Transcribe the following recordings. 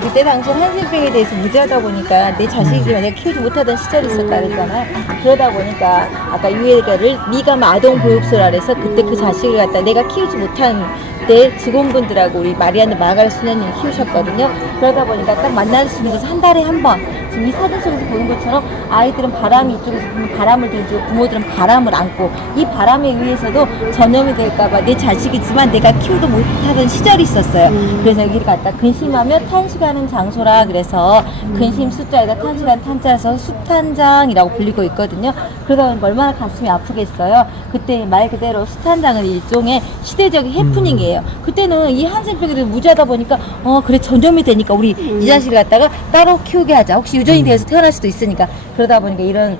그때 당시 한센병에 대해서 무지하다 보니까 내 자식이지만 내가 키우지 못하던 시절이 있었다 그랬잖아요. 그러다 보니까 아까 유해가를 미감 아동보육소라 그래서 그때 그 자식을 갖다 내가 키우지 못한 때 직원분들하고 우리 마리아는 마가렛 수녀님이 키우셨거든요. 그러다 보니까 딱 만날 수 있는 것은 한 달에 한 번. 지금 이 사진 속에서 보는 것처럼 아이들은 바람이 이쪽에서 보면 바람을 들고 부모들은 바람을 안고 이 바람에 의해서도 전염이 될까봐 내 자식이지만 내가 키우도 못하던 시절이 있었어요. 그래서 여기를 갖다 근심하며 탄식하는 장소라 그래서 근심 숫자에다 탄식한 탄자에서 수탄장이라고 불리고 있거든요. 그러다 보니까 얼마나 가슴이 아프겠어요. 그때 말 그대로 수탄장은 일종의 시대적인 해프닝이에요. 그때는 이 한센병이 무지하다 보니까 그래 전염이 되니까 우리 이 자식을 갖다가 따로 키우게 하자. 혹시 유전이 돼서 태어날 수도 있으니까 그러다 보니까 이런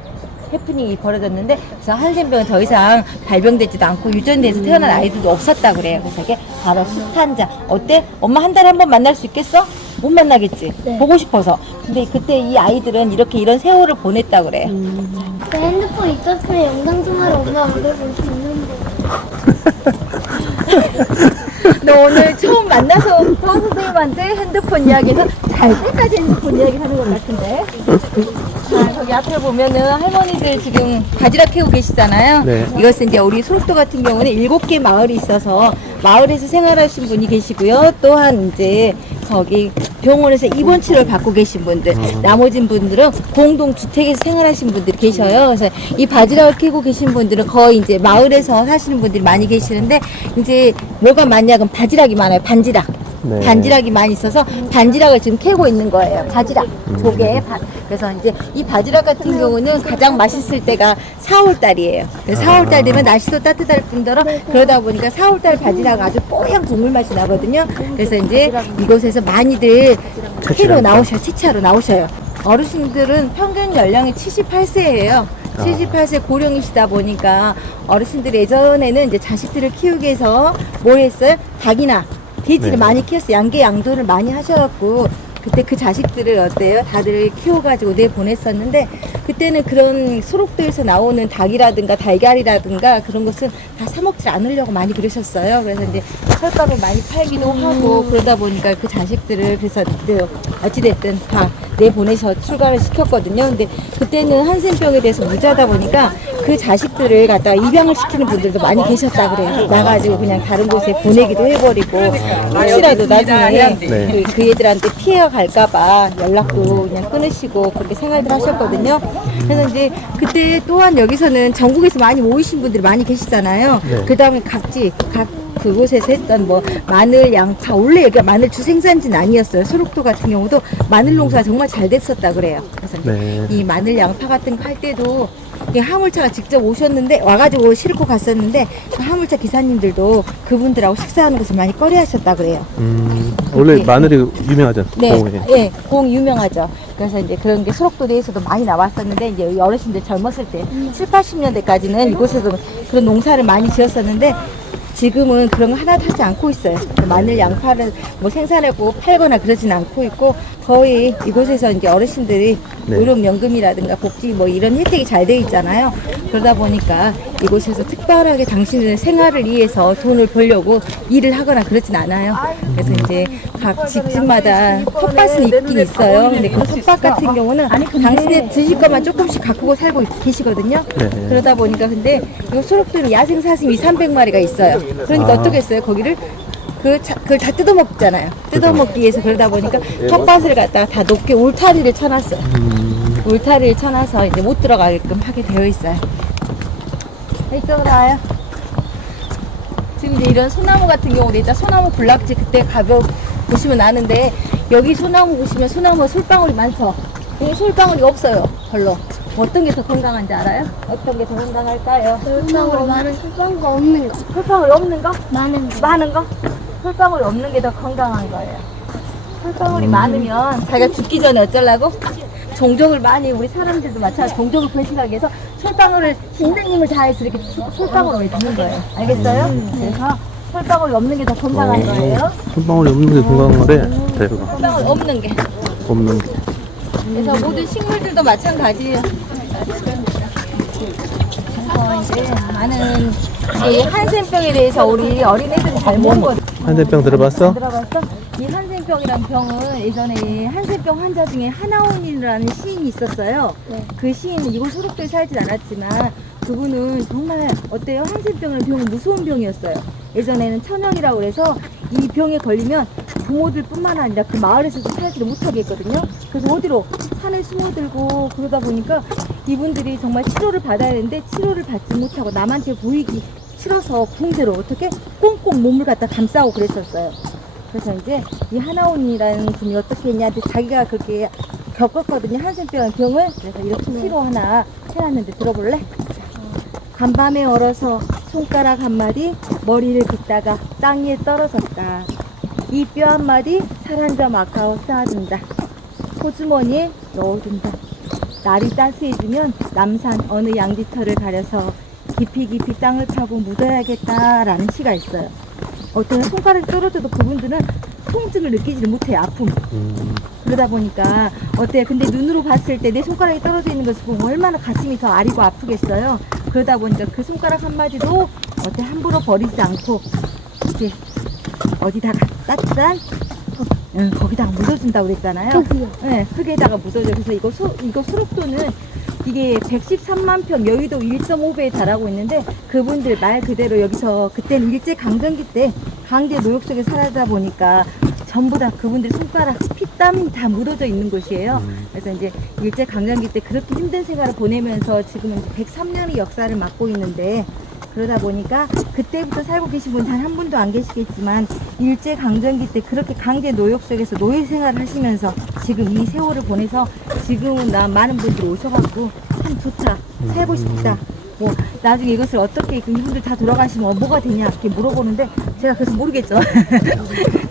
해프닝이 벌어졌는데 그래서 한센병은 더 이상 발병되지도 않고 유전돼서 태어난 아이들도 없었다 그래요. 그래서 이게 바로 수탄자. 어때? 엄마 한 달에 한 번 만날 수 있겠어? 못 만나겠지. 네. 보고 싶어서. 근데 그때 이 아이들은 이런 세월을 보냈다 그래요. 내 핸드폰 있었으면 영상 통화를 엄마 얼굴 볼 수 있는데. 너 오늘 처음 만나서부터 선생님한테 핸드폰 이야기에서 잘 때까지 핸드폰 이야기 하는 것 같은데. 자, 저기 앞에 보면은 할머니들 지금 바지락 캐고 계시잖아요. 네. 이것은 이제 우리 소록도 같은 경우는 7개 마을이 있어서 마을에서 생활하신 분이 계시고요. 또한 이제 거기 병원에서 입원 치료를 받고 계신 분들, 나머지 분들은 공동주택에서 생활하신 분들이 계셔요. 그래서 이 바지락을 캐고 계신 분들은 거의 이제 마을에서 사시는 분들이 많이 계시는데, 이제 뭐가 많냐? 그럼 바지락이 많아요. 반지락. 네. 반지락이 많이 있어서 반지락을 지금 캐고 있는 거예요. 바지락. 조개. 그래서 이제 이 바지락 같은 경우는 가장 맛있을 때가 4월달이에요. 4월달 되면 날씨도 따뜻할 뿐더러 그러다 보니까 4월달 바지락 아주 뽀얀 국물 맛이 나거든요. 그래서 이제 이곳에서 많이들 캐러 나오셔요. 채취하러 나오셔요. 어르신들은 평균 연령이 78세예요. 78세 고령이시다 보니까 어르신들이 예전에는 이제 자식들을 키우기 위해서 뭐 했어요? 닭이나 돼지를 많이 키웠어요. 양계 양도를 많이 하셔갖고 그때 그 자식들을 어때요? 다들 키워가지고 내보냈었는데 그때는 그런 소록도에서 나오는 닭이라든가 달걀이라든가 그런 것은 다 사먹지 않으려고 많이 그러셨어요. 그래서 이제 철가루 많이 팔기도 하고 그러다 보니까 그 자식들을 그래서 어찌됐든 다 내보내서 출가를 시켰거든요. 근데 그때는 한센병에 대해서 무지하다 보니까 그 자식들을 갖다가 입양을 시키는 분들도 많이 계셨다 그래요. 나가지고 그냥 다른 곳에 보내기도 해버리고 혹시라도 나중에 그 애들한테 피해가 갈까봐 연락도 그냥 끊으시고 그렇게 생활을 하셨거든요. 그래서 이제 그때 또한 여기서는 전국에서 많이 모이신 분들이 많이 계시잖아요. 그 다음에 각 그곳에서 했던 뭐 마늘, 양파, 원래 여기가 마늘 주생산지는 아니었어요. 소록도 같은 경우도 마늘 농사가 정말 잘 됐었다 그래요. 그래서 이 마늘, 양파 같은 거 할 때도 화물차가 직접 오셨는데 와가지고 싣고 갔었는데 그 화물차 기사님들도 그분들하고 식사하는 것을 많이 꺼려하셨다 그래요. 원래 마늘이 유명하죠. 네, 네, 공 유명하죠. 그래서 이제 그런 게 소록도 내에서도 많이 나왔었는데 이제 어르신들 젊었을 때 7, 80년대까지는 이곳에서 그런 농사를 많이 지었었는데 지금은 그런 거 하나도 하지 않고 있어요. 마늘, 양파를 뭐 생산하고 팔거나 그러진 않고 있고 거의 이곳에서 이제 어르신들이 의료연금이라든가 복지 뭐 이런 혜택이 잘 돼 있잖아요. 그러다 보니까 이곳에서 특별하게 당신의 생활을 위해서 돈을 벌려고 일을 하거나 그러진 않아요. 그래서 이제 각 집집마다 텃밭은 있긴 있어요. 근데 그 텃밭 같은 경우는 당신의 드실 것만 조금씩 가꾸고 살고 계시거든요. 그러다 보니까 근데 이 소록도는 야생 사슴이 300마리가 있어요. 그러니까 어떻겠어요? 거기를 그걸 다 뜯어먹잖아요. 뜯어먹기 위해서 그러다 보니까 텃밭을 갖다가 다 높게 울타리를 쳐놨어요. 울타리를 쳐놔서 이제 못 들어가게끔 하게 되어 있어요. 이쪽으로 와요. 지금 이제 이런 소나무 같은 경우도 일단 소나무 군락지 그때 보시면 아는데 여기 소나무 보시면 소나무에 솔방울이 많죠. 여기 솔방울이 없어요. 별로. 어떤 게 더 건강한지 알아요? 어떤 게 더 건강할까요? 솔방울 많은 솔방울 없는 거. 솔방울 없는 거? 많은 거. 많은 거? 솔방울이 없는 게 더 건강한 거예요. 솔방울이 많으면 자기가 죽기 전에 어쩌려고? 종족을 많이 우리 사람들도 마찬가지로 종족을 번식하기 위해서 솔방울을 힘든 힘을 다해서 이렇게 솔방울을 넣는 거예요. 알겠어요? 그래서 솔방울이 없는 게 더 건강한 거예요. 솔방울이 없는 게 건강한 거래. 솔방울 없는 게. 없는 게. 그래서 모든 식물들도 마찬가지예요. 이제 나는 이 한센병에 대해서 우리 어린애들이 잘 모르거든. 한센병 들어봤어? 안 들어봤어? 이 한센병이란 병은 예전에 이 한센병 환자 중에 하나원이라는 시인이 있었어요. 네. 그 시인은 이곳 소록도에 살진 않았지만 그분은 정말 어때요? 한센병은 병은 무서운 병이었어요. 예전에는 천연이라고 그래서 이 병에 걸리면 부모들 뿐만 아니라 그 마을에서도 살지를 못하게 했거든요. 그래서 어디로? 산에 숨어들고 그러다 보니까 이분들이 정말 치료를 받아야 되는데 치료를 받지 못하고 남한테 보이기 싫어서 붕대로 어떻게 꽁꽁 몸을 갖다 감싸고 그랬었어요. 그래서 이제 이 하나원이라는 분이 어떻게 했냐, 근데 자기가 그렇게 겪었거든요. 한센병 병을. 그래서 이렇게 시로 하나 해놨는데 들어볼래? 간밤에 얼어서 손가락 한 마디 머리를 긋다가 땅 위에 떨어졌다. 이 뼈 한 마디 살 한 점 아까워 쌓아둔다. 호주머니에 넣어둔다. 날이 따스해지면 남산 어느 양지터를 가려서 깊이 깊이 땅을 파고 묻어야겠다라는 시가 있어요. 어떤 손가락이 떨어져도 그분들은 통증을 느끼지를 못해요. 아픔. 그러다 보니까 어때요? 근데 눈으로 봤을 때 내 손가락이 떨어져 있는 것을 보면 얼마나 가슴이 더 아리고 아프겠어요. 그러다 보니까 그 손가락 한마디도 어때 함부로 버리지 않고 이렇게 어디다가 따뜻한 거기다가 묻어준다고 그랬잖아요. 흙이요. 네, 흙에다가 묻어줘. 그래서 이거 소록도는 이게 113만 평, 여의도 1.5배에 달하고 있는데 그분들 말 그대로 여기서 그때는 일제강점기 때 강제 노역 속에 살다 보니까 전부 다 그분들 손가락, 피땀이 다 묻어져 있는 곳이에요. 그래서 이제 일제강점기 때 그렇게 힘든 생활을 보내면서 지금은 103년의 역사를 맡고 있는데 그러다 보니까 그때부터 살고 계신 분 단 한 분도 안 계시겠지만 일제강점기 때 그렇게 강제 노역 속에서 노예 생활을 하시면서 지금 이 세월을 보내서 지금은 많은 분들이 오셔갖고 참 좋다, 살고 싶다, 뭐 나중에 이것을 어떻게 이분들 다 돌아가시면 뭐가 되냐 이렇게 물어보는데 제가 그래서 모르겠죠.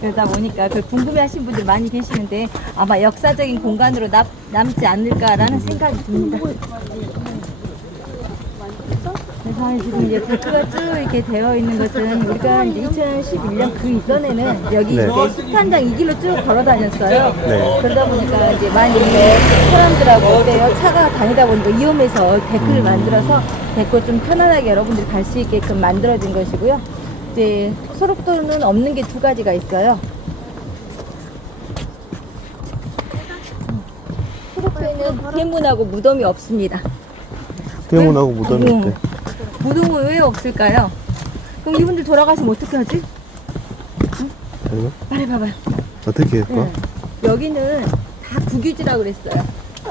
그러다 보니까 그 궁금해하신 분들 많이 계시는데 아마 역사적인 공간으로 남지 않을까라는 생각이 듭니다. 그래서 지금 이제 데크가 쭉 이렇게 되어 있는 것은 우리가 이제 2011년 그 이전에는 여기 네. 이제 숲한장 이 길로 쭉 걸어 다녔어요. 네. 그러다 보니까 이제 많이 이제 사람들하고 어때요? 차가 다니다 보니까 위험해서 데크를 만들어서 데크 좀 편안하게 여러분들이 갈 수 있게끔 만들어진 것이고요. 이제 소록도는 없는 게 두 가지가 있어요. 소록도에는 대문하고 무덤이 없습니다. 대문하고 무덤이 응. 있대. 무덤은 왜 없을까요? 그럼 이분들 돌아가시면 어떻게 하지? 아니요? 말해봐봐. 어떻게 할까? 응. 여기는 다 국유지라고 그랬어요.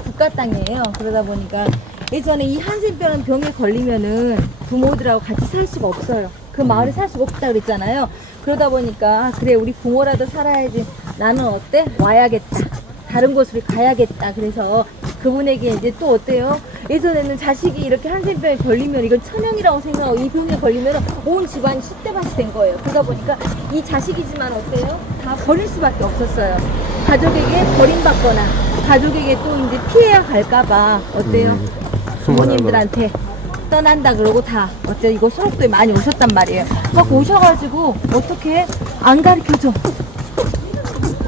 국가 땅이에요. 그러다 보니까 예전에 이 한센병 병에 걸리면은 부모들하고 같이 살 수가 없어요. 그 마을에 살 수가 없다 그랬잖아요. 그러다 보니까 그래 우리 부모라도 살아야지. 나는 어때? 와야겠다. 다른 곳으로 가야겠다. 그래서 그분에게 이제 또 어때요? 예전에는 자식이 이렇게 한센병에 걸리면 이건 천연이라고 생각하고 이 병에 걸리면 온 집안이 쑥대밭이 된 거예요. 그러다 보니까 이 자식이지만 어때요? 다 버릴 수밖에 없었어요. 가족에게 버림받거나 가족에게 또 이제 피해야 갈까봐 어때요? 부모님들한테 떠난다 그러고 다 어때요? 이거 소록도에 많이 오셨단 말이에요. 막 오셔가지고 어떻게 안 가르쳐줘.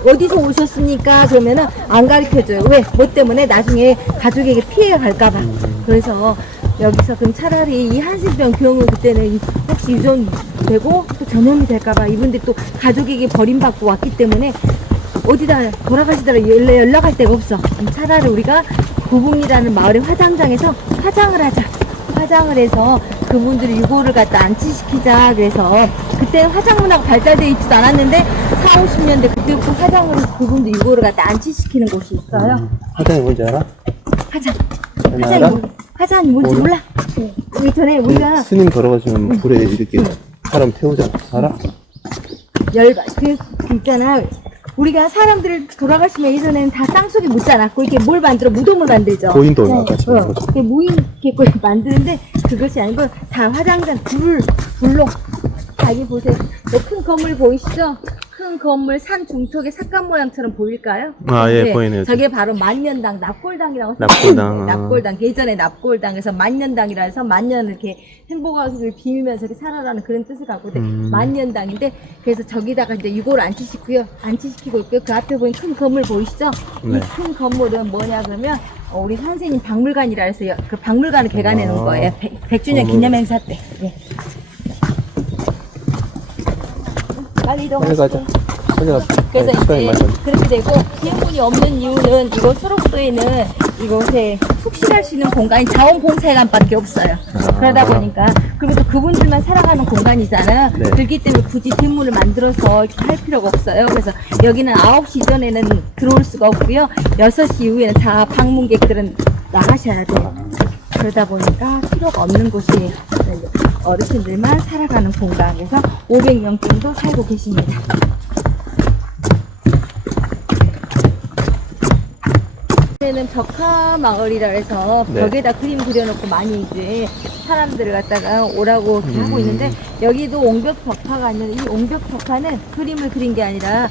어디서 오셨습니까? 그러면은 안 가르쳐줘요. 왜? 뭐 때문에? 나중에 가족에게 피해가 갈까봐. 그래서 여기서 그럼 차라리 이 한센병 병은 그때는 혹시 유전되고 또 전염이 될까봐 이분들이 또 가족에게 버림받고 왔기 때문에 어디다 돌아가시더라 연락할 데가 없어. 그럼 차라리 우리가 고봉이라는 마을의 화장장에서 화장을 하자. 화장을 해서 그분들이 유고를 갖다 안치시키자. 그래서 그때 화장 문화가 발달되어 있지도 않았는데 40, 50년대 그때부터 화장을 해서 그분들 유고를 갖다 안치시키는 곳이 있어요. 화장이 뭔지 알아? 화장. 알아? 화장이 뭔지 몰라? 우리 전에 우리가 스님 돌아가시면 불에 이렇게 사람 태우잖아. 알아? 그 있잖아. 우리가 사람들을 돌아가시면 예전에는 다 땅속에 묻지 않았고 이렇게 뭘 만들어 무덤을 만들죠. 고인돌 같이 만든 거죠. 이렇게 무인 이렇게 만드는데 그것이 아니고 다 화장장 불로 자기 보세요. 큰 건물 보이시죠? 큰 큰 건물 산 중턱의 삭간 모양처럼 보일까요? 아, 예, 네, 보이네요. 저게 바로 만년당 납골당이라고 납골당, 생각해요. 납골당, 예전에 납골당에서 만년당이라 해서 만년을 이렇게 행복하기를 빌면서 이렇게 살아라는 그런 뜻을 갖고 있는데 만년당인데, 그래서 저기다가 이제 이걸 안치시키고 있고요. 그 앞에 보이는 큰 건물 보이시죠? 네. 이 큰 건물은 뭐냐 그러면 우리 선생님 박물관이라 해서 그 박물관을 개관해 놓은 거예요. 100주년 기념행사 때. 예. 빨리 빨리 가자. 이동하시고. 빨리 가자. 그래서 시간이 많이 이제 걸려. 그렇게 되고, 비행문이 없는 이유는 이곳 소록도에는 이곳에 숙식할 수 있는 공간이 자원봉사회관밖에 없어요. 그러다 보니까, 그리고 또 그분들만 살아가는 공간이잖아요. 네. 그렇기 때문에 굳이 뒷문을 만들어서 이렇게 할 필요가 없어요. 그래서 여기는 9시 전에는 들어올 수가 없고요. 6시 이후에는 다 방문객들은 나가셔야 돼요. 그러다 보니까 필요가 없는 곳이에요. 어르신들만 살아가는 공간에서 500명 정도 살고 계십니다. 는 벽화 마을이라 해서 네. 벽에다 그림 그려놓고 많이 이제 사람들을 갖다가 오라고 이렇게 하고 있는데, 여기도 옹벽 벽화가 있는데, 이 옹벽 벽화는 그림을 그린 게 아니라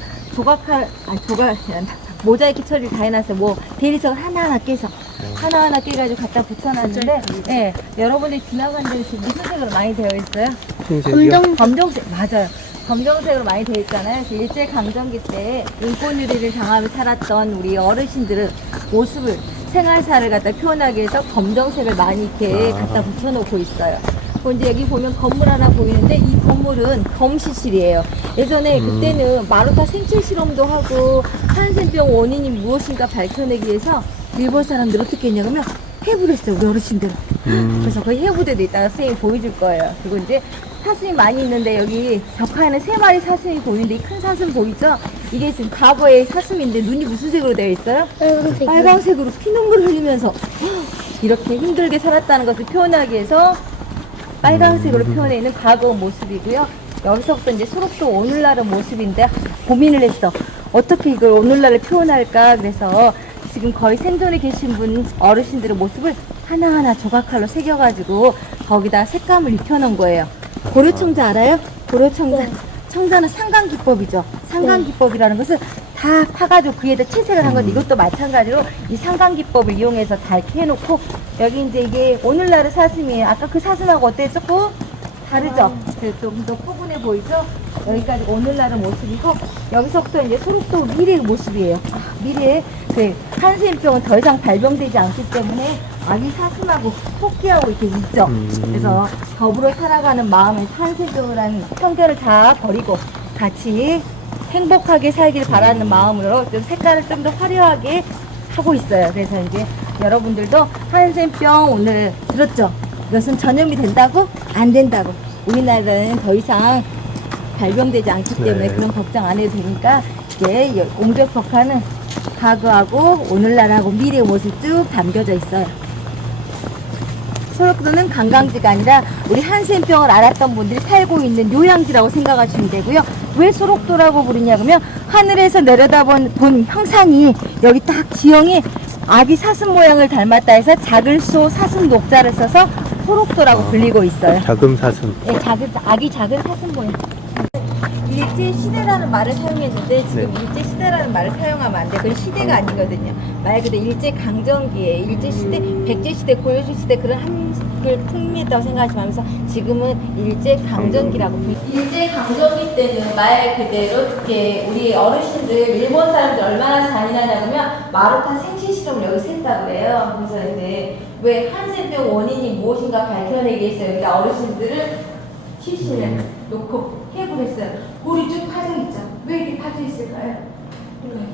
모자이크 처리를 다 해놨어요. 뭐 대리석을 하나하나 깨서 하나하나 깨가지고 갖다 붙여놨는데, 예, 여러분이 지나간 데는 지금 무슨 색으로 많이 되어 있어요? 흰색이요? 검정색, 맞아요. 검정색으로 많이 되어 있잖아요. 일제강점기 때 인권유리를 당하며 살았던 우리 어르신들의 모습을, 생활사를 갖다 표현하기 위해서 검정색을 많이 이렇게 갖다 붙여놓고 있어요. 그리고 이제 여기 보면 건물 하나 보이는데, 이 건물은 검시실이에요. 예전에 그때는 마루타 생체 실험도 하고 한센병 원인이 무엇인가 밝혀내기 위해서 일본 사람들 어떻게 했냐면 해부를 했어요, 우리 어르신들은. 그래서 거기 해부대도 이따가 선생님이 보여줄 거예요. 그리고 이제 사슴이 많이 있는데, 여기 벽화에는 3마리 사슴이 보이는데, 이 큰 사슴 보이죠? 이게 지금 과거의 사슴인데 눈이 무슨 색으로 되어 있어요? 빨강색으로 피눈물을 흘리면서 이렇게 힘들게 살았다는 것을 표현하기 위해서 빨강색으로 표현해 있는 과거 모습이고요. 여기서부터 이제 소록도 오늘날의 모습인데, 고민을 했어. 어떻게 이걸 오늘날을 표현할까? 그래서 지금 거의 생존에 계신 분 어르신들의 모습을 하나하나 조각칼로 새겨가지고 거기다 색감을 입혀놓은 거예요. 고려청자 알아요? 고려청자. 청자는 상강기법이죠. 상강기법이라는 것은 다 파가지고 그에다 채색을 한 건데, 이것도 마찬가지로 이 상강기법을 이용해서 다 이렇게 해놓고, 여기 이제 이게 오늘날의 사슴이에요. 아까 그 사슴하고 어때요? 조금 다르죠? 좀 더 포근해 보이죠? 여기까지 오늘날의 모습이고, 여기서부터 이제 소록도 미래의 모습이에요. 미래의 한센병은 더 이상 발병되지 않기 때문에 아기 사슴하고 토끼하고 이렇게 있죠. 그래서 더불어 살아가는 마음에 한센병이라는 편견을 다 버리고 같이 행복하게 살길 바라는 마음으로 좀 색깔을 좀 더 화려하게 하고 있어요. 그래서 이제 여러분들도 한센병 오늘 들었죠? 이것은 전염이 된다고? 안 된다고. 우리나라는 더 이상 발병되지 않기 때문에 그런 걱정 안 해도 되니까, 이제 옹벽 벽화는 과거하고 오늘날하고 미래의 모습 쭉 담겨져 있어요. 소록도는 관광지가 아니라 우리 한센병을 알았던 분들이 살고 있는 요양지라고 생각하시면 되고요. 왜 소록도라고 부르냐 그러면, 하늘에서 내려다본 형상이 여기 딱 지형이 아기 사슴 모양을 닮았다 해서 작은 소 사슴 녹자를 써서 소록도라고 불리고 있어요. 작은 사슴. 네, 아기 작은 사슴 모양. 일제시대라는 말을 사용했는데, 지금 일제시대라는 말을 사용하면 안 돼. 그건 시대가 아니거든요. 말 그대로 일제강점기에, 일제시대, 백제시대, 고려시대 그런 한글 풍미했다고 생각하시면서, 지금은 일제강점기라고 불립니다. 일제강점기 때는 말 그대로 이렇게 우리 어르신들, 일본 사람들 얼마나 잔인하냐면 마루타 생체실험을 여기서 했다고 그래요. 그래서 이제 왜 한센병 원인이 무엇인가 밝혀내기 위해서 여기 어르신들을 시신을 놓고 해부를 했어요. 볼이 쭉 파져 있죠. 왜 이렇게 파져 있을까요?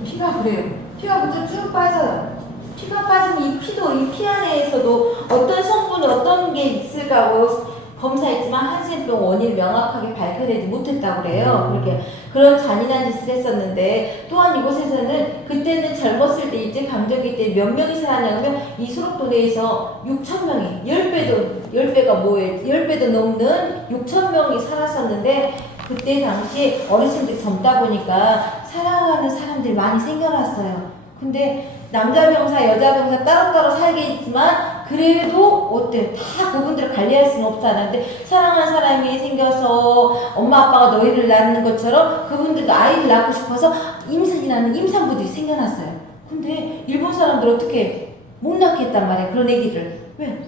피가 그래요. 피가 먼저 쭉 빠져요. 피가 빠지면 이 피도, 이 피 안에서도 어떤 성분이 어떤 게 있을까고 검사했지만 한센병 원인을 명확하게 밝혀내지 못했다고 그래요. 그렇게 그런 잔인한 짓을 했었는데, 또한 이곳에서는 그때는 젊었을 때 일제강점기 때 몇 명이 살았냐면, 이 소록도 내에서 6,000명이 10배가 뭐예요? 10배도 넘는 6,000명이 살았었는데, 그때 당시 어르신들이 젊다 보니까 살아가는 사람들이 많이 생겨났어요. 근데 남자 병사, 여자 병사 따로따로 살게 있지만 그래도 어때? 다 그분들을 관리할 수는 없잖아. 근데 사랑하는 사람이 생겨서 엄마 아빠가 너희를 낳는 것처럼 그분들도 아이를 낳고 싶어서 임산이라는 임산부들이 생겨났어요. 근데 일본 사람들 어떻게 못 낳게 했단 말이야. 그런 애기를. 왜?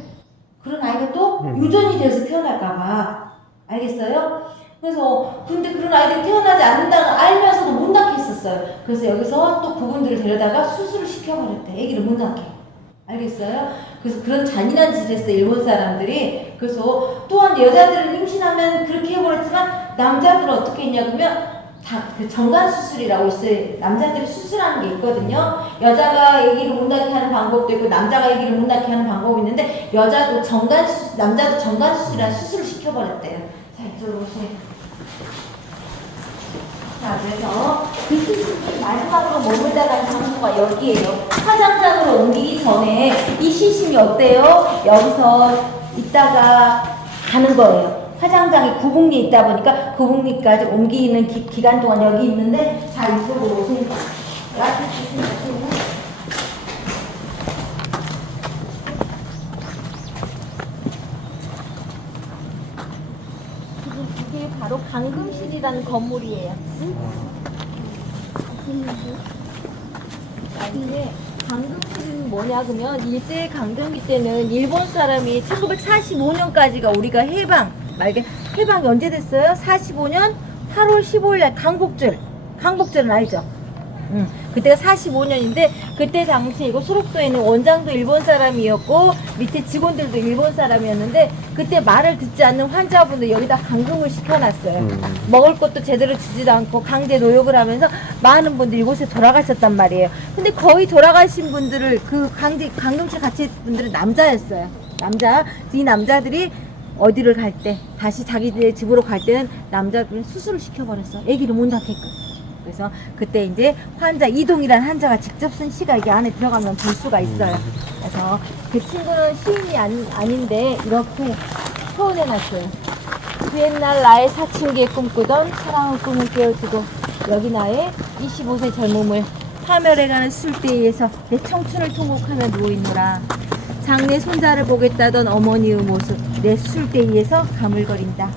그런 아이가 또 유전이 돼서 태어날까봐. 알겠어요? 그래서 근데 그런 아이들이 태어나지 않는다는 알면서도 못 낳게 했었어요. 그래서 여기서 또 그분들을 데려다가 수술을 시켜버렸대. 애기를 못 낳게. 알겠어요? 그래서 그런 잔인한 짓을 했어요. 일본 사람들이. 그래서 또한 여자들은 임신하면 그렇게 해버렸지만 남자들은 어떻게 했냐 그러면 다 그 정관수술이라고 있어요. 남자들이 수술하는 게 있거든요. 여자가 아기를 못 낳게 하는 방법도 있고 남자가 아기를 못 낳게 하는 방법이 있는데 여자도 남자도 정관수술이라는 수술을 시켜버렸대요. 자, 이쪽으로 오세요. 자, 그래서 그 시신이 마지막으로 머물다가는 장소가 여기에요. 화장장으로 옮기기 전에 이 시신이 어때요? 여기서 있다가 가는 거예요. 화장장이 구북리에 있다 보니까 구북리까지 옮기는 기간 동안 여기 있는데, 자, 이쪽으로 오세요. 앞에 주세요. 이게 바로 강금실이라는 건물이에요. 이게 강금실은 뭐냐 그러면 일제 강점기 때는 일본 사람이 1945년까지가 우리가 해방이 언제 됐어요? 45년 8월 15일 날 강복절은 알죠? 그때가 45년인데 그때 당시 이거 수록도에 있는 원장도 일본 사람이었고 밑에 직원들도 일본 사람이었는데 그때 말을 듣지 않는 환자분들 여기다 감금을 시켜놨어요. 먹을 것도 제대로 주지도 않고 강제 노역을 하면서 많은 분들이 이곳에 돌아가셨단 말이에요. 근데 거의 돌아가신 분들을 그 감금실 같이 있는 분들은 남자였어요. 이 남자들이 어디를 갈 때 다시 자기들 집으로 갈 때는 남자들은 수술을 시켜버렸어. 아기를 못 낳게끔. 그래서 그때 이제 이동이라는 환자가 직접 쓴 시가 이게 안에 들어가면 볼 수가 있어요. 그래서 그 친구는 시인이 아닌데 이렇게 표현해놨어요. 그 옛날 나의 사춘기에 꿈꾸던 사랑의 꿈을 깨워주고 여기 나의 25세 젊음을 파멸해가는 술대위에서 내 청춘을 통곡하며 누워있노라. 장래 손자를 보겠다던 어머니의 모습 내 술대위에서 가물거린다.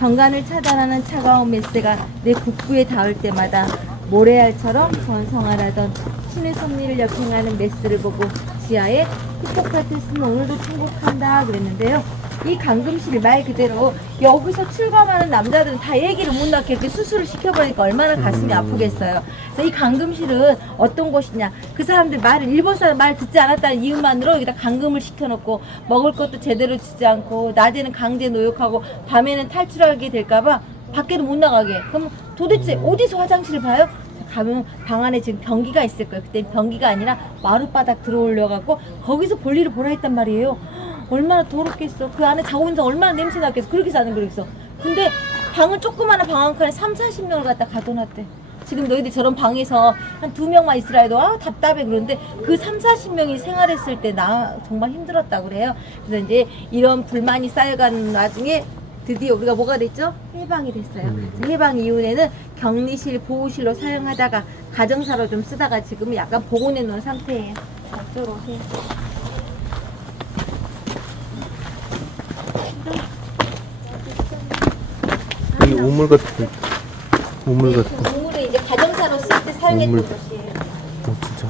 정관을 차단하는 차가운 메스가 내 국부에 닿을 때마다 모래알처럼 번성하라던 신의 섭리를 역행하는 메스를 보고 지하에 히포크라테스는 오늘도 통곡한다 그랬는데요. 이 강금실 말 그대로 여기서 출감하는 남자들은 다 얘기를 못 낳게 이렇게 수술을 시켜버리니까 얼마나 가슴이 아프겠어요. 그래서 이 강금실은 어떤 곳이냐, 그 사람들 일본 사람 말 듣지 않았다는 이유만으로 여기다 강금을 시켜놓고 먹을 것도 제대로 주지 않고 낮에는 강제 노역하고 밤에는 탈출하게 될까봐 밖에도 못 나가게. 그럼 도대체 어디서 화장실을 봐요? 가면 방 안에 지금 변기가 있을 거예요. 그때 변기가 아니라 마룻바닥 들어올려갖고 거기서 볼일을 보라 했단 말이에요. 얼마나 더럽겠어. 그 안에 자고 있는 사람 얼마나 냄새 나겠어. 그렇게 사는 거겠어. 근데 방을 조그마한 방 한 칸에 30-40명을 갖다 가둬놨대. 지금 너희들 저런 방에서 한 2명만 있으라 해도 답답해 그러는데 그 30-40명이 생활했을 때 나 정말 힘들었다고 그래요. 그래서 이제 이런 불만이 쌓여가는 와중에 드디어 우리가 뭐가 됐죠? 해방이 됐어요. 해방 이후에는 격리실, 보호실로 사용하다가 가정사로 좀 쓰다가 지금은 약간 복원해 놓은 상태예요. 자, 이쪽으로 오세요. 이 우물 같은 우물을 이제 가정사로 쓸 때 사용했던 곳이에요. 진짜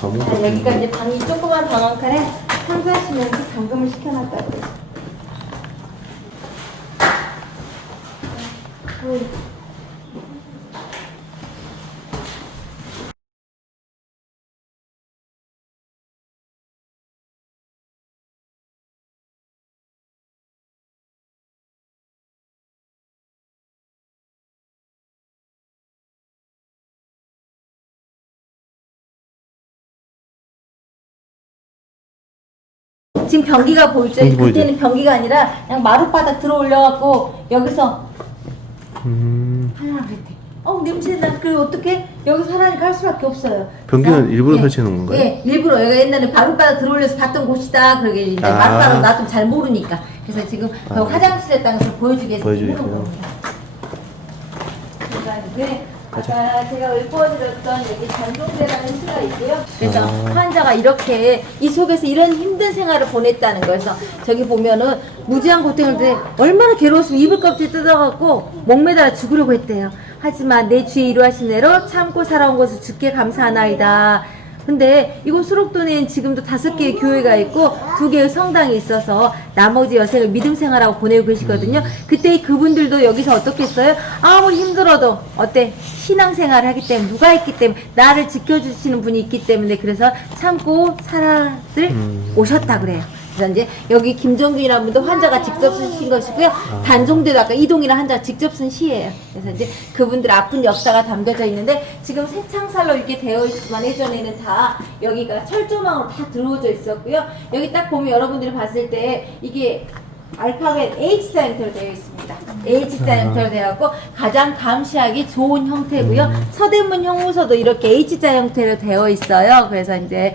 감옥 자, 여기가 이제 방이 조그만 방 한 칸에 30-40명씩 감금을 시켜놨다고 그래요. 지금 변기가 보이죠? 그때는 변기가 아니라 그냥 마룻바닥 들어 올려갖고 여기서 하려고 그랬대. 냄새나. 그리고 어떻게 여기서 하라니까 할 수밖에 없어요. 변기는 일부러 예, 설치해 놓은 건가요? 예, 일부러. 여기가 옛날에 마룻바닥 들어 올려서 봤던 곳이다. 그러게 이제 마룻바닥 나 좀 잘 모르니까. 그래서 지금 화장실에 땅에서 보여주기 위해서 해놓은 겁니다. 그러니까 이게 아까 제가 읊어드렸던 여기 단종대라는 시가 있고요. 그래서 환자가 이렇게 이 속에서 이런 힘든 생활을 보냈다는 거예요. 그래서 저기 보면은 무지한 고통을 때 얼마나 괴로웠으면 이불 껍질 뜯어갖고 목매달아 죽으려고 했대요. 하지만 내 주의 이루하신 대로 참고 살아온 것을 주께 감사하나이다. 근데 이곳 수록동에는 지금도 5개의 교회가 있고 2개의 성당이 있어서 나머지 여생을 믿음 생활하고 보내고 계시거든요. 그때 그분들도 여기서 어떻게 했어요? 아무리 힘들어도 어때? 신앙생활을 하기 때문에 누가 있기 때문에 나를 지켜주시는 분이 있기 때문에 그래서 참고 살아들 오셨다 그래요. 그래서 이제 여기 김정균이라는 분도 환자가 직접 쓰신 것이고요. 단종대도 아까 이동이라는 환자가 직접 쓴 시예요. 그래서 이제 그분들 아픈 역사가 담겨져 있는데 지금 새창살로 이렇게 되어 있지만 예전에는 다 여기가 철조망으로 다 들어오져 있었고요. 여기 딱 보면 여러분들이 봤을 때 이게 알파벳 H자 형태로 되어 있습니다. H자 형태로 되어 있고 가장 감시하기 좋은 형태고요. 서대문 형무소도 이렇게 H자 형태로 되어 있어요. 그래서 이제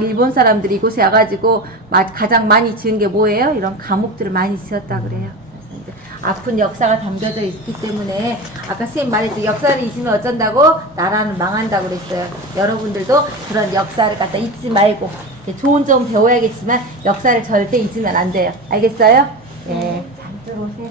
일본 사람들이 이곳에 와가지고 가장 많이 지은 게 뭐예요? 이런 감옥들을 많이 지었다 그래요. 그래서 이제 아픈 역사가 담겨져 있기 때문에 아까 선생님 말했죠. 역사를 잊으면 어쩐다고? 나라는 망한다고 그랬어요. 여러분들도 그런 역사를 갖다 잊지 말고 좋은 점 배워야겠지만 역사를 절대 잊으면 안 돼요. 알겠어요? 네. 잘 들어오세요.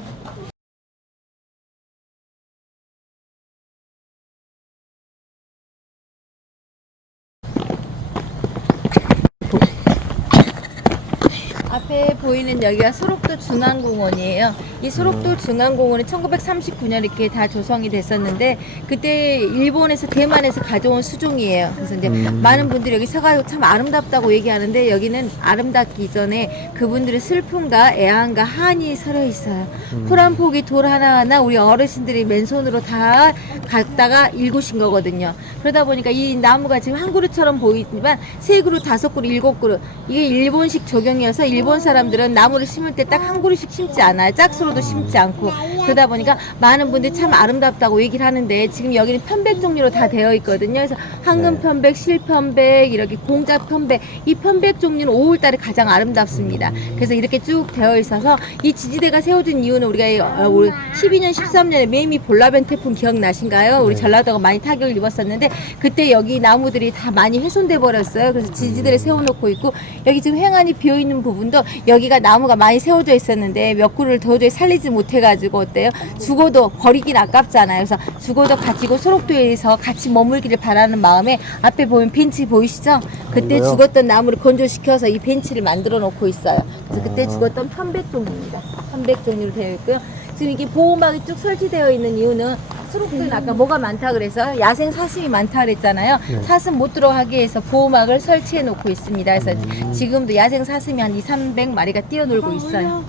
앞에 보이는 여기가 소록도 중앙공원이에요. 이 소록도 중앙공원이 1939년 이렇게 다 조성이 됐었는데 그때 일본에서 대만에서 가져온 수종이에요. 그래서 이제 많은 분들이 여기 서가지고 참 아름답다고 얘기하는데 여기는 아름답기 전에 그분들의 슬픔과 애환과 한이 서려 있어요. 풀 한 포기 돌 하나하나 우리 어르신들이 맨손으로 다 갖다가 일구신 거거든요. 그러다 보니까 이 나무가 지금 한 그루처럼 보이지만 3그루, 5그루, 7그루 이게 일본식 조경이어서 일본 사람들은 나무를 심을 때 딱 한 그루씩 심지 않아요. 짝수로도 심지 않고. 그러다 보니까 많은 분들이 참 아름답다고 얘기를 하는데 지금 여기는 편백 종류로 다 되어 있거든요. 그래서 황금 편백, 실 편백, 이렇게 공자 편백 이 편백 종류는 5월달에 가장 아름답습니다. 그래서 이렇게 쭉 되어 있어서 이 지지대가 세워진 이유는 우리가 우리 12년, 13년에 매미 볼라벤 태풍 기억나신가요? 우리 전라도가 많이 타격을 입었었는데 그때 여기 나무들이 다 많이 훼손돼 버렸어요. 그래서 지지대를 세워놓고 있고 여기 지금 횡한이 비어있는 부분도 여기가 나무가 많이 세워져 있었는데 몇 그루를 도저히 살리지 못해가지고 어때요? 죽어도 버리긴 아깝잖아요. 그래서 죽어도 가지고 소록도에서 같이 머물기를 바라는 마음에 앞에 보면 벤치 보이시죠? 그때 뭔가요? 죽었던 나무를 건조시켜서 이 벤치를 만들어 놓고 있어요. 그래서 그때 죽었던 편백종입니다. 편백종으로 되어 있고요. 지금 이게 보호막이 쭉 설치되어 있는 이유는 소록도는 아까 뭐가 많다 그래서 야생 사슴이 많다 그랬잖아요. 사슴 못 들어가게 해서 보호막을 설치해 놓고 있습니다. 그래서 지금도 야생 사슴이 한 200~300마리가 뛰어놀고 있어요.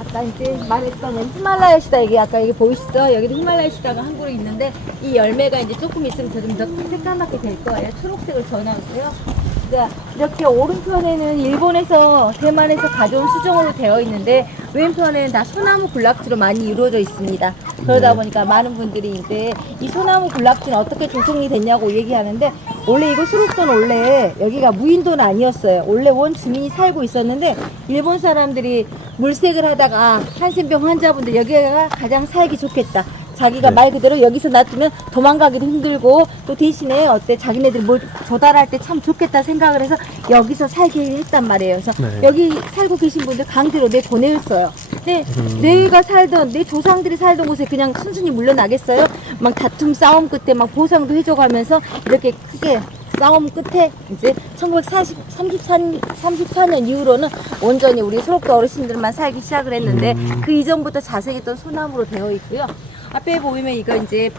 아까 이제 말했던 히말라야 시다 이게 아까 이게 보이시죠? 여기도 히말라야 시다가 한 그루 있는데 이 열매가 이제 조금 있으면 좀 더 새까맣게 될 거예요. 초록색을 전하고요. 자, 이렇게 오른편에는 일본에서 대만에서 가져온 수종으로 되어 있는데 왼편에는 다 소나무 군락지로 많이 이루어져 있습니다. 그러다 보니까 많은 분들이 이제 이 소나무 군락지는 어떻게 조성이 됐냐고 얘기하는데 원래 이거 수록도는 원래 여기가 무인도는 아니었어요. 원래 원 주민이 살고 있었는데 일본 사람들이 물색을 하다가 한센병 환자분들 여기가 가장 살기 좋겠다. 자기가 말 그대로 여기서 놔두면 도망가기도 힘들고 또 대신에 어때 자기네들 뭘 조달할 때 참 좋겠다 생각을 해서 여기서 살게 했단 말이에요. 그래서 여기 살고 계신 분들 강제로 내보내었어요. 근데 내가 살던 내 조상들이 살던 곳에 그냥 순순히 물러나겠어요? 막 다툼 싸움 끝에 막 보상도 해줘가면서 이렇게 크게 싸움 끝에 이제 1934년 이후로는 온전히 우리 소록도 어르신들만 살기 시작을 했는데 그 이전부터 자생했던 소나무로 되어 있고요. 앞에 보이면 이거 이제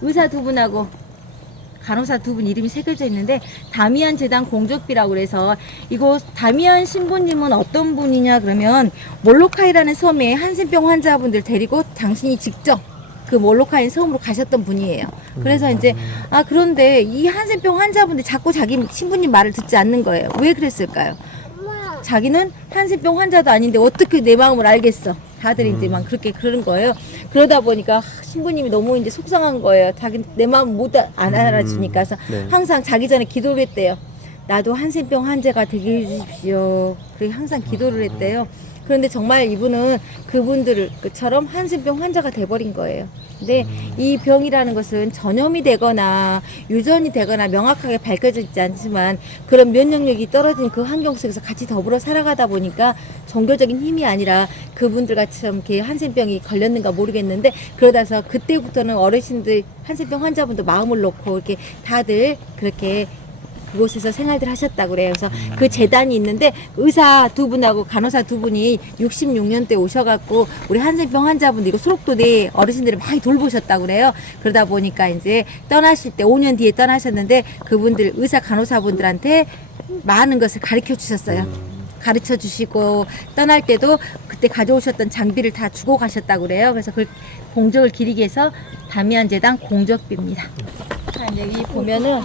의사 2분하고 간호사 2분 이름이 새겨져 있는데 다미안 재단 공적비라고 그래서 이곳 다미안 신부님은 어떤 분이냐 그러면 몰로카이라는 섬에 한센병 환자분들 데리고 당신이 직접 그 몰로카인 섬으로 가셨던 분이에요. 그래서 이제 그런데 이 한센병 환자분들 자꾸 자기 신부님 말을 듣지 않는 거예요. 왜 그랬을까요? 자기는 한센병 환자도 아닌데 어떻게 내 마음을 알겠어? 다들 이제 막 그렇게 그러는 거예요. 그러다 보니까 신부님이 너무 이제 속상한 거예요. 자기 내 마음 안 알아주니까. 그래서 항상 자기 전에 기도를 했대요. 나도 한센병 환자가 되게 해주십시오. 그렇게 항상 기도를 했대요. 그런데 정말 이분은 그분들처럼 한센병 환자가 돼버린 거예요. 근데 이 병이라는 것은 전염이 되거나 유전이 되거나 명확하게 밝혀져 있지 않지만 그런 면역력이 떨어진 그 환경 속에서 같이 더불어 살아가다 보니까 종교적인 힘이 아니라 그분들같이처럼 이렇게 한센병이 걸렸는가 모르겠는데 그러다서 그때부터는 어르신들 한센병 환자분도 마음을 놓고 이렇게 다들 그렇게 그곳에서 생활들 하셨다고 그래요. 그래서 그 재단이 있는데 의사 두 분하고 간호사 두 분이 66년대 오셔갖고 우리 한센병 환자분들 이거 소록도 내 어르신들을 많이 돌보셨다고 그래요. 그러다 보니까 이제 떠나실 때 5년 뒤에 떠나셨는데 그분들 의사 간호사분들한테 많은 것을 가르쳐 주셨어요. 가르쳐 주시고 떠날 때도 그때 가져오셨던 장비를 다 주고 가셨다고 그래요. 그래서 그 공적을 기리기 위해서 다미안 재단 공적비입니다. 자, 여기 보면은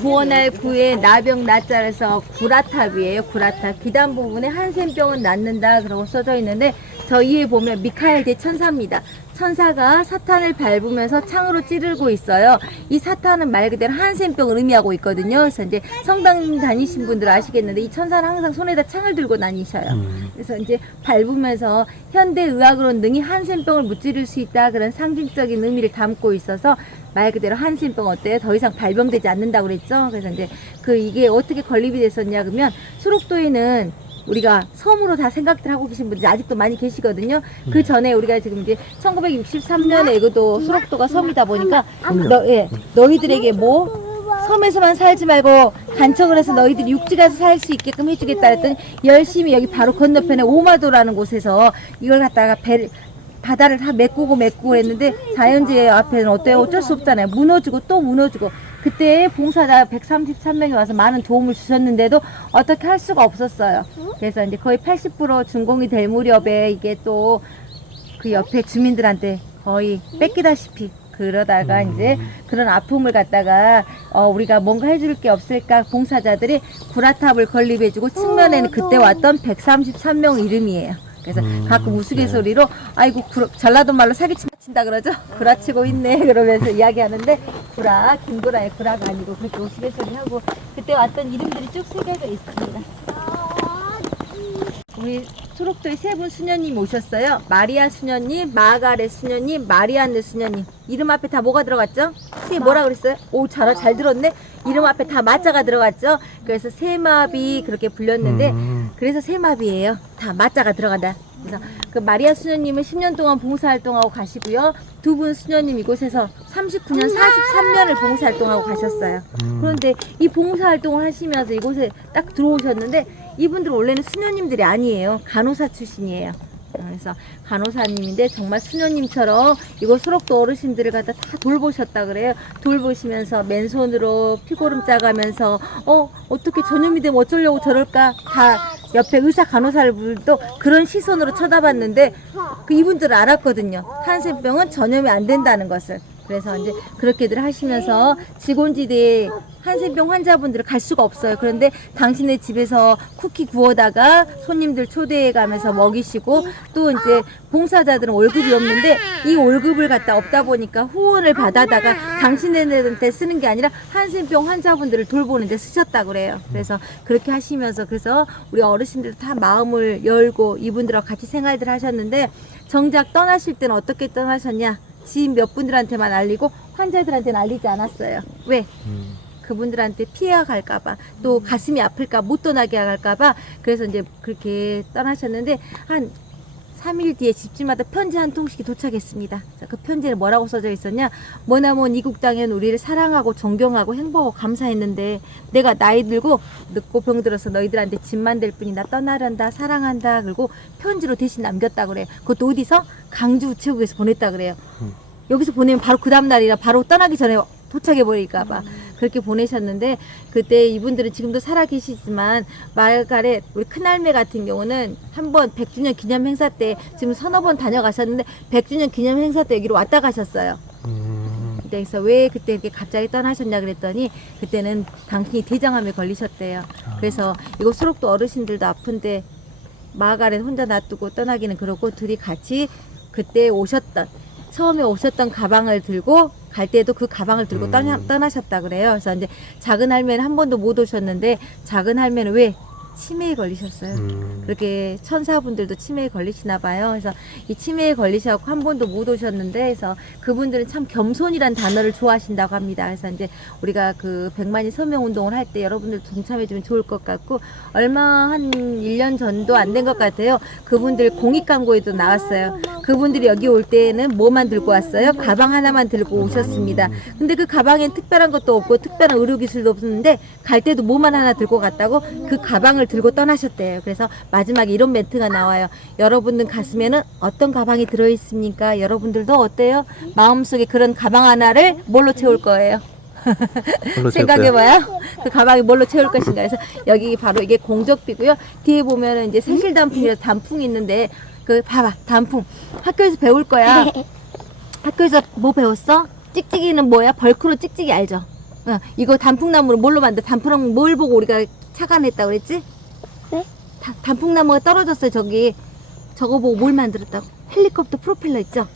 구원할 구의 나병 나자에서 구라탑이에요. 구라탑. 기단 부분에 한센병은 낫는다 그러고 써져 있는데 저 위에 보면 미카엘 대천사입니다. 천사가 사탄을 밟으면서 창으로 찌르고 있어요. 이 사탄은 말 그대로 한센병을 의미하고 있거든요. 그래서 이제 성당 다니신 분들 아시겠는데 이 천사는 항상 손에다 창을 들고 다니셔요. 그래서 이제 밟으면서 현대 의학으로는 능히 한센병을 무찌를 수 있다 그런 상징적인 의미를 담고 있어서 말 그대로 한센병 어때요? 더 이상 발병되지 않는다고 그랬죠. 그래서 이제 이게 어떻게 건립이 됐었냐 그러면 수록도에는 우리가 섬으로 다 생각들 하고 계신 분들이 아직도 많이 계시거든요. 그 전에 우리가 지금 이제 1963년에 이것도 수록도가 섬이다 보니까 너희들에게 섬에서만 살지 말고 간척을 해서 너희들이 육지 가서 살 수 있게끔 해주겠다 했더니 열심히 여기 바로 건너편에 오마도라는 곳에서 이걸 갖다가 바다를 다 메꾸고 했는데 자연재해 앞에는 어때요? 어쩔 수 없잖아요. 무너지고 또 무너지고. 그때 봉사자 133명이 와서 많은 도움을 주셨는데도 어떻게 할 수가 없었어요. 그래서 이제 거의 80% 준공이 될 무렵에 이게 또 그 옆에 주민들한테 거의 뺏기다시피 그러다가 이제 그런 아픔을 갖다가 우리가 뭔가 해줄 게 없을까 봉사자들이 구라탑을 건립해주고 측면에는 그때 왔던 133명 이름이에요. 그래서 가끔 우스갯소리로 아이고 전라도 말로 사기친다 그러죠. 구라치고 있네 그러면서 이야기하는데 김구라의 구라가 아니고 그렇게 우스갯소리 하고 그때 왔던 이름들이 쭉 새겨져 있습니다. 우리 소록도에 세 분 수녀님 오셨어요. 마리아 수녀님, 마가렛 수녀님, 마리안느 수녀님. 이름 앞에 다 뭐가 들어갔죠? 선생님 뭐라 그랬어요? 오, 잘 들었네. 이름 앞에 다 마자가 들어갔죠. 그래서 세마비 그렇게 불렸는데 그래서 세마비예요. 다 마자가 들어간다. 그래서 그 마리아 수녀님은 10년 동안 봉사활동하고 가시고요. 두 분 수녀님 이곳에서 39년, 43년을 봉사활동하고 가셨어요. 그런데 이 봉사활동을 하시면서 이곳에 딱 들어오셨는데 이분들 원래는 수녀님들이 아니에요. 간호사 출신이에요. 그래서 간호사님인데 정말 수녀님처럼 이곳 소록도 어르신들을 갖다 다 돌보셨다 그래요. 돌보시면서 맨손으로 피고름 짜가면서 어떻게 전염이 되면 어쩌려고 저럴까 다 옆에 의사 간호사들도 그런 시선으로 쳐다봤는데 이분들은 알았거든요. 한센병은 전염이 안 된다는 것을. 그래서 이제 그렇게들 하시면서 직원지대에 한센병 환자분들을 갈 수가 없어요. 그런데 당신의 집에서 쿠키 구워다가 손님들 초대해 가면서 먹이시고 또 이제 봉사자들은 월급이 없는데 이 월급을 갖다 없다 보니까 후원을 받아다가 당신네들한테 쓰는 게 아니라 한센병 환자분들을 돌보는 데 쓰셨다 그래요. 그래서 그렇게 하시면서 그래서 우리 어르신들 다 마음을 열고 이분들하고 같이 생활들 하셨는데 정작 떠나실 때는 어떻게 떠나셨냐? 지인 몇 분들한테만 알리고 환자들한테는 알리지 않았어요. 왜? 그분들한테 피해가 갈까봐 또 가슴이 아플까 못 떠나게 할까봐 그래서 이제 그렇게 떠나셨는데 한 3일 뒤에 집집마다 편지 한 통씩이 도착했습니다. 자, 그 편지는 뭐라고 써져 있었냐? 머나먼 이국 땅엔 우리를 사랑하고 존경하고 행복하고 감사했는데 내가 나이 들고 늙고 병들어서 너희들한테 짐만 될 뿐이나 떠나란다 사랑한다 그리고 편지로 대신 남겼다 그래요. 그것도 어디서? 강주 우체국에서 보냈다 그래요. 여기서 보내면 바로 그 다음날이라 바로 떠나기 전에 도착해버릴까봐 그렇게 보내셨는데 그때 이분들은 지금도 살아 계시지만 마가렛 우리 큰할매 같은 경우는 한번 100주년 기념 행사 때 지금 서너 번 다녀가셨는데 100주년 기념 행사 때 여기로 왔다 가셨어요. 그래서 왜 그때 이렇게 갑자기 떠나셨냐 그랬더니 그때는 당신이 대장암에 걸리셨대요. 그래서 이거 소록도 어르신들도 아픈데 마가렛 혼자 놔두고 떠나기는 그렇고 둘이 같이 그때 처음에 오셨던 가방을 들고 갈 때도 그 가방을 들고 떠나셨다 그래요. 그래서 이제 작은 할매는 한 번도 못 오셨는데 작은 할매는 왜 치매에 걸리셨어요. 그렇게 천사분들도 치매에 걸리시나 봐요. 그래서 이 치매에 걸리셔서 한 번도 못 오셨는데, 그래서 그분들은 참 겸손이란 단어를 좋아하신다고 합니다. 그래서 이제 우리가 그 100만이 서명 운동을 할 때 여러분들 동참해주면 좋을 것 같고, 얼마 한 1년 전도 안 된 것 같아요. 그분들 공익 광고에도 나왔어요. 그분들이 여기 올 때는 뭐만 들고 왔어요? 가방 하나만 들고 오셨습니다. 근데 그 가방엔 특별한 것도 없고 특별한 의료 기술도 없었는데 갈 때도 뭐만 하나 들고 갔다고 그 가방을 들고 떠나셨대요. 그래서 마지막에 이런 멘트가 나와요. 여러분들 가슴에는 어떤 가방이 들어있습니까? 여러분들도 어때요? 마음속에 그런 가방 하나를 뭘로 채울 거예요? 생각해봐요. 그 가방이 뭘로 채울 것인가. 그래서 여기 바로 이게 공적비고요. 뒤에 보면은 이제 세실 단풍이라서 단풍이 있는데, 그 봐봐, 단풍. 학교에서 배울 거야. 학교에서 뭐 배웠어? 찍찍이는 뭐야? 벌크로 찍찍이 알죠? 이거 단풍나무로 뭘로 만들어? 단풍나무 뭘 보고 우리가 착안했다고 그랬지? 네? 단풍나무가 떨어졌어요. 저기 저거 보고 뭘 만들었다고? 헬리콥터 프로펠러 있죠?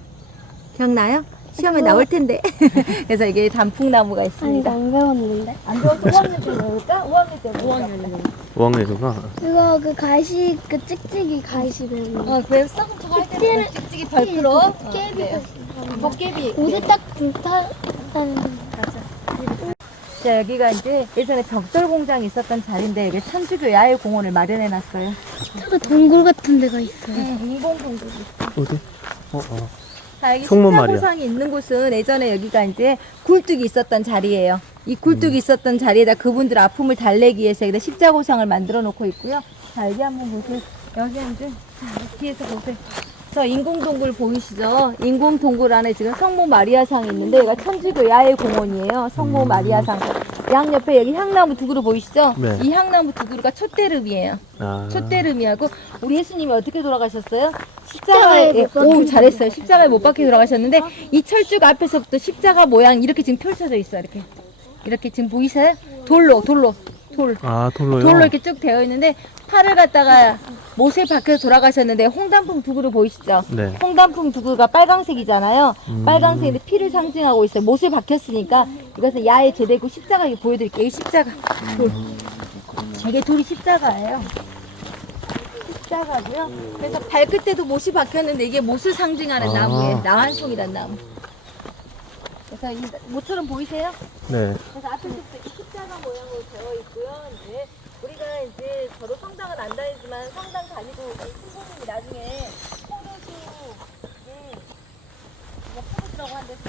기억나요? 시험에 나올 텐데. 그래서 이게 단풍나무가 아니, 있습니다. 안 배웠는데. 안 배워서 5학년 때 배울까? 5학년 때 5학년. 5학년이구나. 그거 그 가시, 그 찍찍이 가시 배우는 거. 배웠어? 저거 할 때는 찍찍이 벌크로. 깨비가 도깨비. 옷에 딱 불타는. 자, 여기가 이제 예전에 벽돌 공장이 있었던 자리인데, 여기 천주교 야외공원을 마련해 놨어요. 저거 동굴 같은 데가 있어요. 인공 동굴. 어디? 자, 여기 성문 말이야. 십자고상이 있는 곳은 예전에 여기가 이제 굴뚝이 있었던 자리예요. 이 굴뚝이 있었던 자리에다 그분들 아픔을 달래기 위해서 여기다 십자고상을 만들어 놓고 있고요. 자, 여기 한번 보세요. 여기 이제 뒤에서 보세요. 저 인공동굴 보이시죠? 인공동굴 안에 지금 성모 마리아상이 있는데, 여기가 천주교 야외공원이에요. 성모 마리아상. 양 옆에 여기 향나무 두 그루 보이시죠? 네. 이 향나무 두 그루가 촛대름이에요. 아. 촛대름이하고, 우리 예수님이 어떻게 돌아가셨어요? 십자가에 십자가에, 못 박혀 오, 잘했어요. 십자가에 못 박혀 돌아가셨는데, 이 철쭉 앞에서부터 십자가 모양 이렇게 지금 펼쳐져 있어요. 이렇게. 이렇게 지금 보이세요? 돌. 아, 돌로요? 돌로 이렇게 쭉 되어 있는데, 팔을 갖다가 못에 박혀서 돌아가셨는데, 홍단풍 두 그루 보이시죠? 네. 홍단풍 두 그루가 빨강색이잖아요. 빨강색인데 피를 상징하고 있어요. 못에 박혔으니까 이것은 야의 제대고 십자가 이거 보여드릴게요. 이 십자가 돌. 이게 돌이 십자가예요. 십자가고요. 그래서 발끝에도 못이 박혔는데 이게 못을 상징하는 아. 나무예요. 나한송이란 나무. 그래서 이 모처럼 보이세요? 네. 그래서 앞에서부터 이 십자가 모양으로 되어 있고요. 이제 우리가 이제 저도 성당은 안 다니지만 성당 다니고 우리 신부님이 나중에 포도주라고 한 데서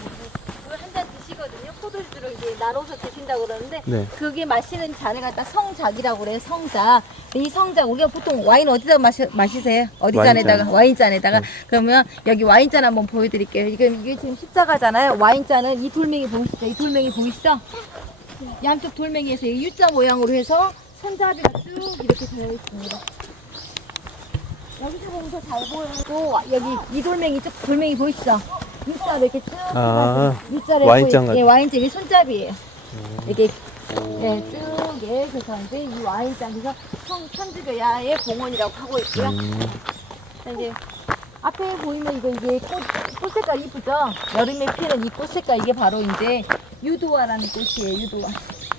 그걸 한 잔 드시거든요. 포도주를 이제 나눠서 드신다고 그러는데, 네. 그게 마시는 잔을 갖다 성작이라고 그래요. 성작. 이 성작, 우리가 보통 와인 어디다 마시세요? 어디 와인잔. 잔에다가? 와인잔에다가. 네. 그러면 여기 와인잔 한번 보여드릴게요. 이게 지금 십자가잖아요. 와인잔은 이 돌멩이 보이시죠? 이 돌멩이 보이시죠? 양쪽 돌멩이에서 이 U자 모양으로 해서 손잡이가 쭉 이렇게 되어 있습니다. 여기서 보면 더 잘 보여요. 여기 이 돌멩이 쭉 돌멩이 보이시죠? U자로 이렇게 쭉 아, U자로 와인잔 같은. 예, 와인잔 이 손잡이에요. 이렇게 예, 쭉 예, 그래서 이제 이 와인잔에서 천주교 야외 공원이라고 하고 있고요. 자, 이제 앞에 보이면 이게 꽃 색깔 이쁘죠? 여름에 피는 이 꽃 색깔, 이게 바로 이제 유도화라는 꽃이에요. 유도화.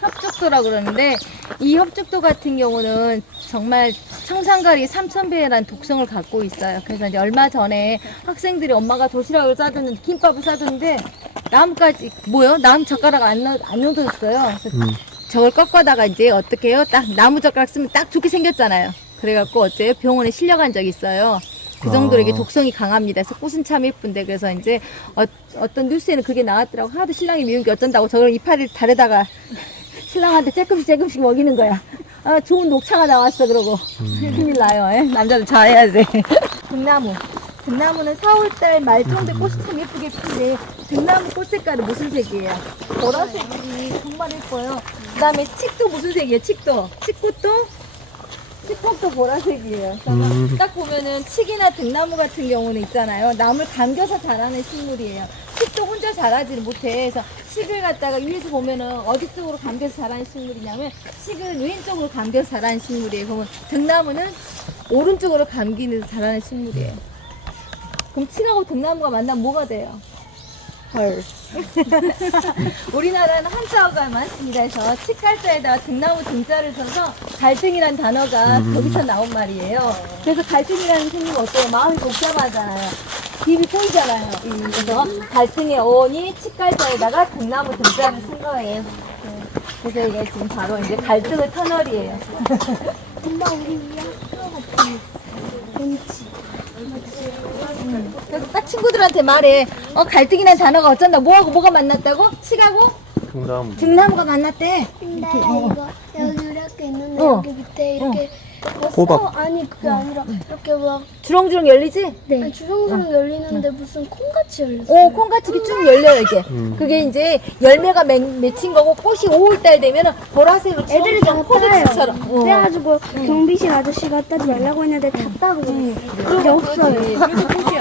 협죽도라고 그러는데, 이 협죽도 같은 경우는 정말 청산가리 3000배라는 독성을 갖고 있어요. 그래서 이제 얼마 전에 학생들이 엄마가 도시락을 싸줬는데, 김밥을 싸줬는데, 나무까지, 나무 젓가락 안 넣어줬어요. 그래서 저걸 꺾어다가 이제 어떻게 해요? 딱 나무 젓가락 쓰면 딱 좋게 생겼잖아요. 그래갖고 어째요? 병원에 실려간 적이 있어요. 그 정도로 이게 독성이 강합니다. 그래서 꽃은 참 예쁜데, 그래서 이제 어떤 뉴스에는 그게 나왔더라고. 하도 신랑이 미운 게 어쩐다고 저걸 이파리를 다려다가 신랑한테 조금씩 먹이는 거야. 아, 좋은 녹차가 나왔어 그러고. 큰일 나요. 예? 남자들 잘해야 돼. 등나무. 등나무는 4월달 말정도 꽃이 참 예쁘게 피는데, 등나무 꽃 색깔은 무슨 색이에요? 보라색이 정말 예뻐요. 그 다음에 칡도 무슨 색이에요? 칡도. 칡도 보라색이에요. 그래서 딱 보면은 칡이나 등나무 같은 경우는 있잖아요. 나무를 감겨서 자라는 식물이에요. 칡도 혼자 자라지를 못해. 그래서 칡을 갖다가 위에서 보면은 어디 쪽으로 감겨서 자라는 식물이냐면, 칡을 왼쪽으로 감겨서 자라는 식물이에요. 그러면 등나무는 오른쪽으로 감기는 자라는 식물이에요. 그럼 칡하고 등나무가 만나면 뭐가 돼요? 헐. 우리나라는 한자어가 많습니다. 그래서 칡갈자에다가 등나무 등자를 써서 갈등이란 단어가 거기서 나온 말이에요. 그래서 갈등이라는 생긴 어때요? 마음이 복잡하잖아요. 입이 꼬이잖아요. 그래서 갈등의 어원이 칡갈자에다가 등나무 등자를 쓴 거예요. 그래서 이게 지금 바로 이제 갈등의 터널이에요. 엄마 우리 위에 학교가 있어. 벤치. 그래서 딱 친구들한테 말해. 갈등이라는 단어가 어쩐다. 뭐하고 뭐가 만났다고? 칡하고 등나무. 등나무가 만났대. 근데 이거 여기 우리 학교 있는데 어. 여기 밑에 이렇게 호박. 아니 그게 아니라 이렇게 막 주렁주렁 열리지? 아니, 주렁주렁 열리는데 무슨 콩같이 열렸어. 콩같이 이렇게 쭉 열려요, 이게. 그게 이제 열매가 맺힌 거고, 꽃이 5월달 되면 보라색으로 애들이 다 포도주처럼. 따요. 그래가지고 경비실 아저씨가 따지 말라고 했는데 다 따고 그게 없어요. 그래서 꽃이